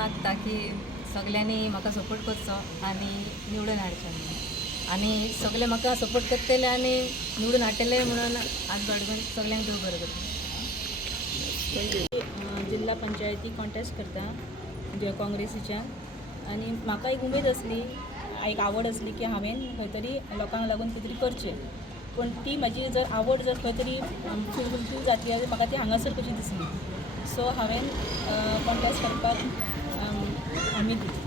मागता की सगळ्यांनी म्हाका सपोर्ट करचो आणि निवडून हाडचें आणि सगळे म्हाका सपोर्ट करतले आणि निवडून हाडटले म्हणून आज बाळगून सगळ्यांक देव बरें करता. जिल्हा पंचायती कॉन्टेस्ट करता जे काँग्रेसीच्या आणि म्हाका एक उमेद असली एक आवड असली की हांवें खंय तरी लोकांक लागून कितें तरी करचें पण ती म्हाजी जर आवड जर खंय तरी फुलफील जातली जाल्यार म्हाका ती हांगासर कशी दिसली सो हांवें कॉन्टेस्ट करपाक आमी दिली.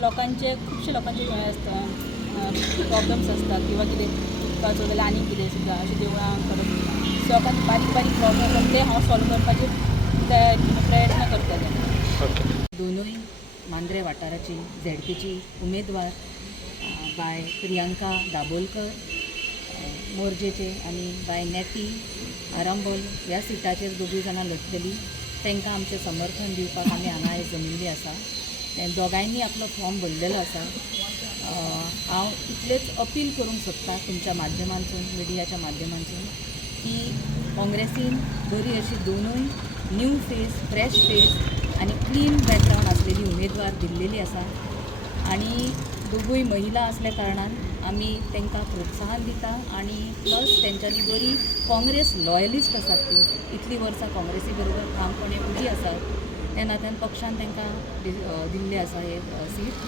लोकांचे खुबशे लोकांचे हे आसता प्रॉब्लम्स आसता किंवा कितें चुकपाचो जाल्यार आनी कितें सुद्दां अशें देवळां करप लोकांचे बारीक बारीक प्रॉब्लम आसा ते हांव सॉल्व करपाचे प्रयत्न करतलें. दोनूय मांद्रे वाठाराची झेडपीची उमेदवार बाय प्रियांका दाबोलकर मोर्जेचे आनी बाय नेटी आरांबोल ह्या सिटाचेर दोगूय जाणां लढतलीं. तांकां आमचें समर्थन दिवपाक आमी हांगा आयज जमिल्लीं आसा. दोगांयनी आपलो फॉर्म भरलेलो आसा. हांव इतलेंच अपील करूंक सोदतां तुमच्या माध्यमांतून मिडियाच्या माध्यमांतून की काँग्रेसीन बरी अशी दोनूय न्यू फेस फ्रेश फेस आनी क्लीन बॅकग्रावंड आसलेली उमेदवार दिल्लेली आसा आनी दोगूय महिला असल्या कारणान आमी तांकां प्रोत्साहन दिता आनी प्लस तेंच्यांनी बरी काँग्रेस लॉयलिस्ट आसात ती इतलीं वर्सां काँग्रेसी बरोबर ठामपणे उबी आसात त्या नात्यान पक्षान तांकां दिल्लें आसा हे सीट.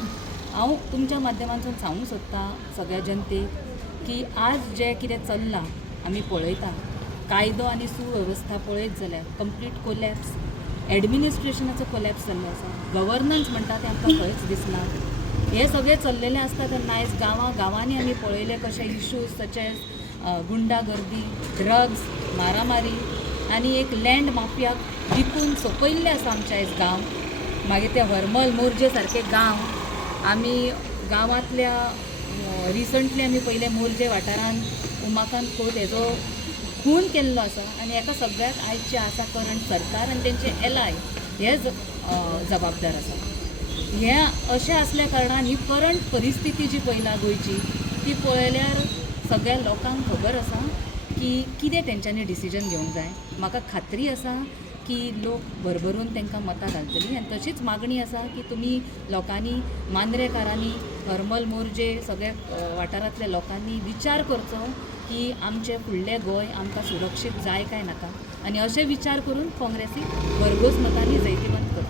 हांव तुमच्या माध्यमांतून सांगूंक सोदतां सगळ्या जनतेक की आज जें कितें चल्लां आमी पळयता कायदो आनी सुवेवस्था पळयत जाल्यार कंप्लीट कोलॅप्स एडमिनिस्ट्रेशनाचो कोलॅप्स जाल्लो आसा. गव्हर्नन्स म्हणटा तें आमकां खंयच दिसना. हे सगळें चल्लेलें आसता तेन्ना आयज गांवांनी आमी पळयले कशे इश्यूज सच एज गुंडागर्दी ड्रग्स मारामारी आनी एक लँड माफियाक विकून सोंपयल्ले आसा आमचे आयज गांव. मागीर ते हरमल मोर्जे सारके गांव आमी गांवांतल्या रिसंटली आमी पयले मोर्जे वाठारांत उमाकांत खोत हेजो खून केल्लो आसा आनी हेका सगळ्याक आयजचे आसा करंट सरकार आनी तेंचे एलाय हे जबाबदार आसा. हे अशें आसल्या कारणान ही करंट परिस्थिती जी पळयला गोंयची ती पळयल्यार सगळ्या लोकांक खबर आसा की कितें तेंच्यांनी डिसिजन घेवंक जाय. म्हाका खात्री आसा की लोक भरभरून तांकां मतां घालतलीं आनी तशीच मागणी आसा की तुमी लोकांनी मांद्रेकारांनी हरमल मोर्जे सगळे वाठारांतल्या लोकांनी विचार करचो की आमचें फुडलें गोंय आमकां सुरक्षीत जाय काय नाका आनी अशें विचार करून काँग्रेसीक भरघोस मतांनी जैतिवंत करचें.